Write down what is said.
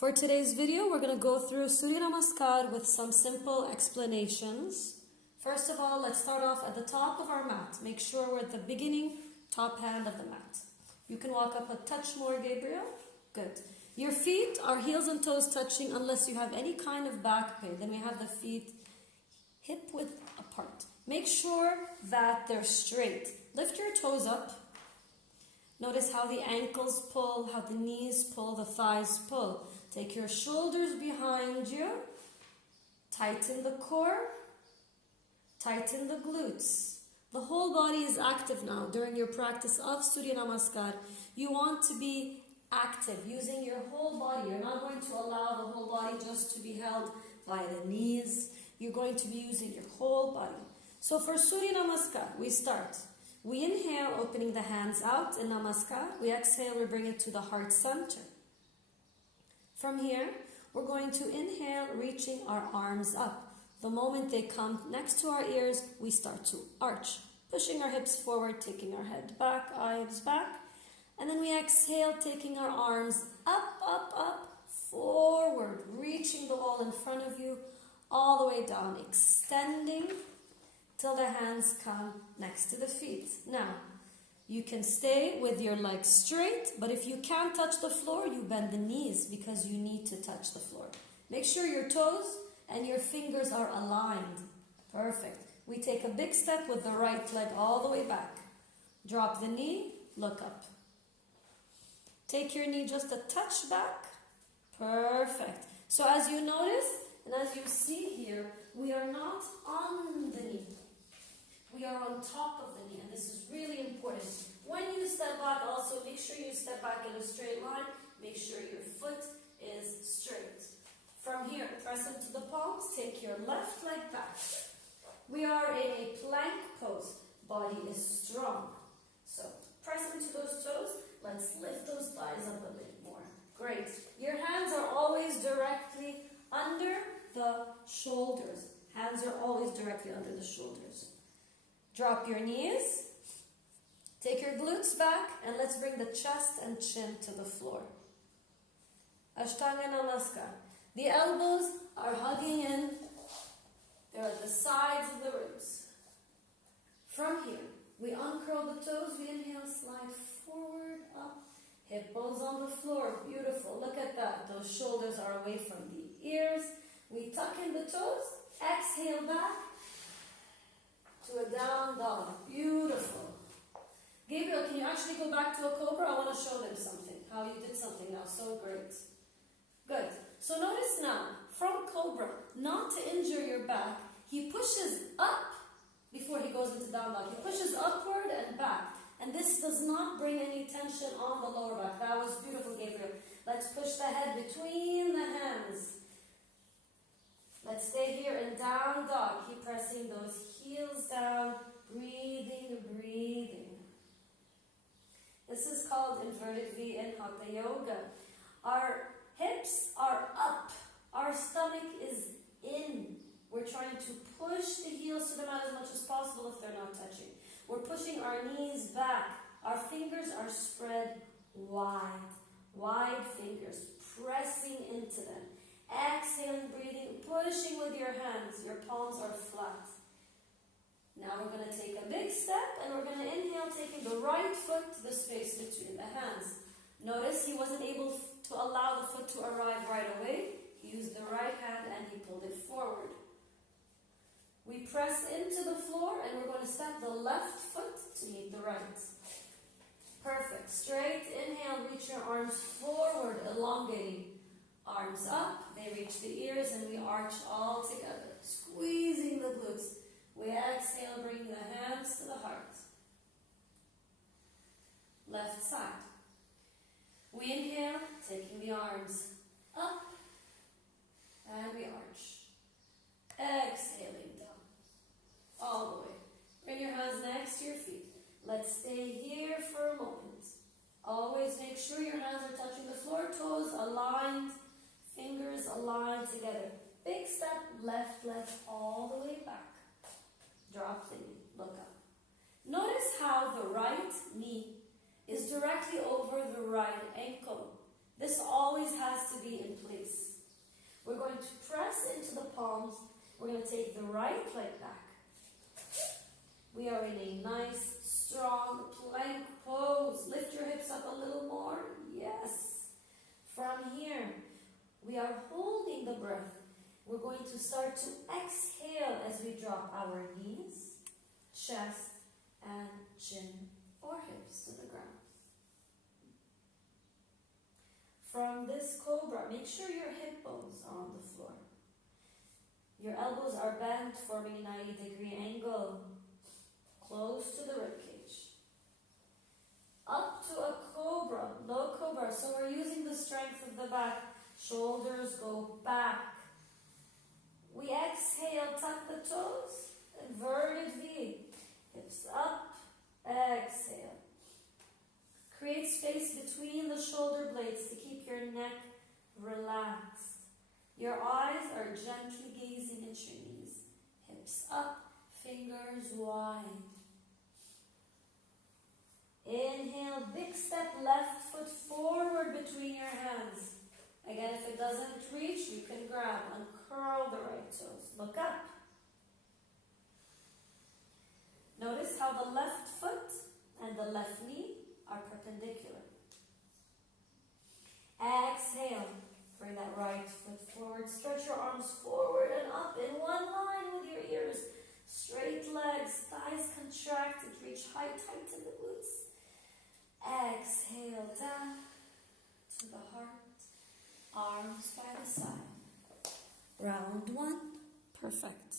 For today's video, we're going to go through Surya Namaskar with some simple explanations. First of all, let's start off at the top of our mat. Make sure we're at the beginning, top hand of the mat. You can walk up a touch more, Gabriel. Good. Your feet are heels and toes touching unless you have any kind of back pain. Then we have the feet hip width apart. Make sure that they're straight. Lift your toes up. Notice how the ankles pull, how the knees pull, the thighs pull. Take your shoulders behind you. Tighten the core. Tighten the glutes. The whole body is active now during your practice of Surya Namaskar. You want to be active, using your whole body. You're not going to allow the whole body just to be held by the knees. You're going to be using your whole body. So for Surya Namaskar, we start. We inhale, opening the hands out in Namaskar. We exhale, we bring it to the heart center. From here, we're going to inhale, reaching our arms up. The moment they come next to our ears, we start to arch, pushing our hips forward, taking our head back, eyes back. And then we exhale, taking our arms up, up, up, forward, reaching the wall in front of you, all the way down, extending till the hands come next to the feet. Now, you can stay with your legs straight, but if you can't touch the floor, you bend the knees because you need to touch the floor. Make sure your toes and your fingers are aligned. Perfect. We take a big step with the right leg all the way back. Drop the knee, look up. Take your knee just a touch back. Perfect. So as you notice, and as you see here, we are not on the knee. We are on top of the knee, and this is really important. When you step back, also make sure you step back in a straight line. Make sure your foot is straight. From here, press into the palms. Take your left leg back. We are in a plank pose. Body is strong. So press into those toes. Let's lift those thighs up a bit more. Great. Your hands are always directly under the shoulders. Hands are always directly under the shoulders. Drop your knees. Take your glutes back, and let's bring the chest and chin to the floor. Surya Namaskar. The elbows are hugging in. They're at the sides of the ribs. From here, we uncurl the toes. We inhale, slide forward, up. Hip bones on the floor. Beautiful. Look at that. Those shoulders are away from the ears. We tuck in the toes. Exhale back to a down dog. Beautiful. Gabriel, can you actually go back to a cobra? I want to show them something. How you did something now. So great. Good. So notice now, from cobra, not to injure your back, he pushes up before he goes into down dog. He pushes upward and back. And this does not bring any tension on the lower back. That was beautiful, Gabriel. Let's push the head between the hands. Let's stay here in down dog. Keep pressing those heels down. Breathing, breathing. This is called inverted V in Hatha Yoga. Our hips are up. Our stomach is in. We're trying to push the heels to the mat as much as possible if they're not touching. We're pushing our knees back. Our fingers are spread wide. Wide fingers. Pressing into them. Exhaling, breathing, pushing with your hands. Your palms are flat. Now we're going to take a big step, and we're going to inhale, taking the right foot to the space between the hands. Notice he wasn't able to allow the foot to arrive right away. He used the right hand and he pulled it forward. We press into the floor, and we're going to step the left foot to meet the right. Perfect. Straight inhale, reach your arms forward, elongating. Arms up, they reach the ears, and we arch all together, squeezing the glutes. We exhale, bring the hands to the heart. Left side. We inhale, taking the arms up, and we arch. Exhaling down, all the way. Bring your hands next to your feet. Let's stay here for a moment. Always make sure your hands are touching the floor, toes aligned, fingers aligned together. Big step, left leg all the way back. Drop the knee, look up. Notice how the right knee is directly over the right ankle. This always has to be in place. going to take the right leg back. We are in a nice, strong plank pose. Lift your hips up a little more. Yes. From here, we are holding the breath. We're going to start to exhale as we drop our knees, chest, and chin or hips to the ground. From this cobra, make sure your hip bones are on the floor. Your elbows are bent, forming a 90-degree angle, close to the ribcage. Up to a cobra, low cobra. So we're using the strength of the back. Shoulders go back. We exhale, tuck the toes, inverted V. Hips up, exhale. Create space between the shoulder blades to keep your neck relaxed. Your eyes are gently gazing at your knees. Hips up, fingers wide. Inhale, big step, left foot forward between your hands. Again, if it doesn't reach, you can grab and curl the right toes. Look up. Notice how the left foot and the left knee are perpendicular. Exhale. Bring that right foot forward. Stretch your arms forward and up in one line with your ears. Straight legs, thighs contracted. Reach high, tighten the glutes. Exhale down to the heart. Arms by the side. Round one. Perfect.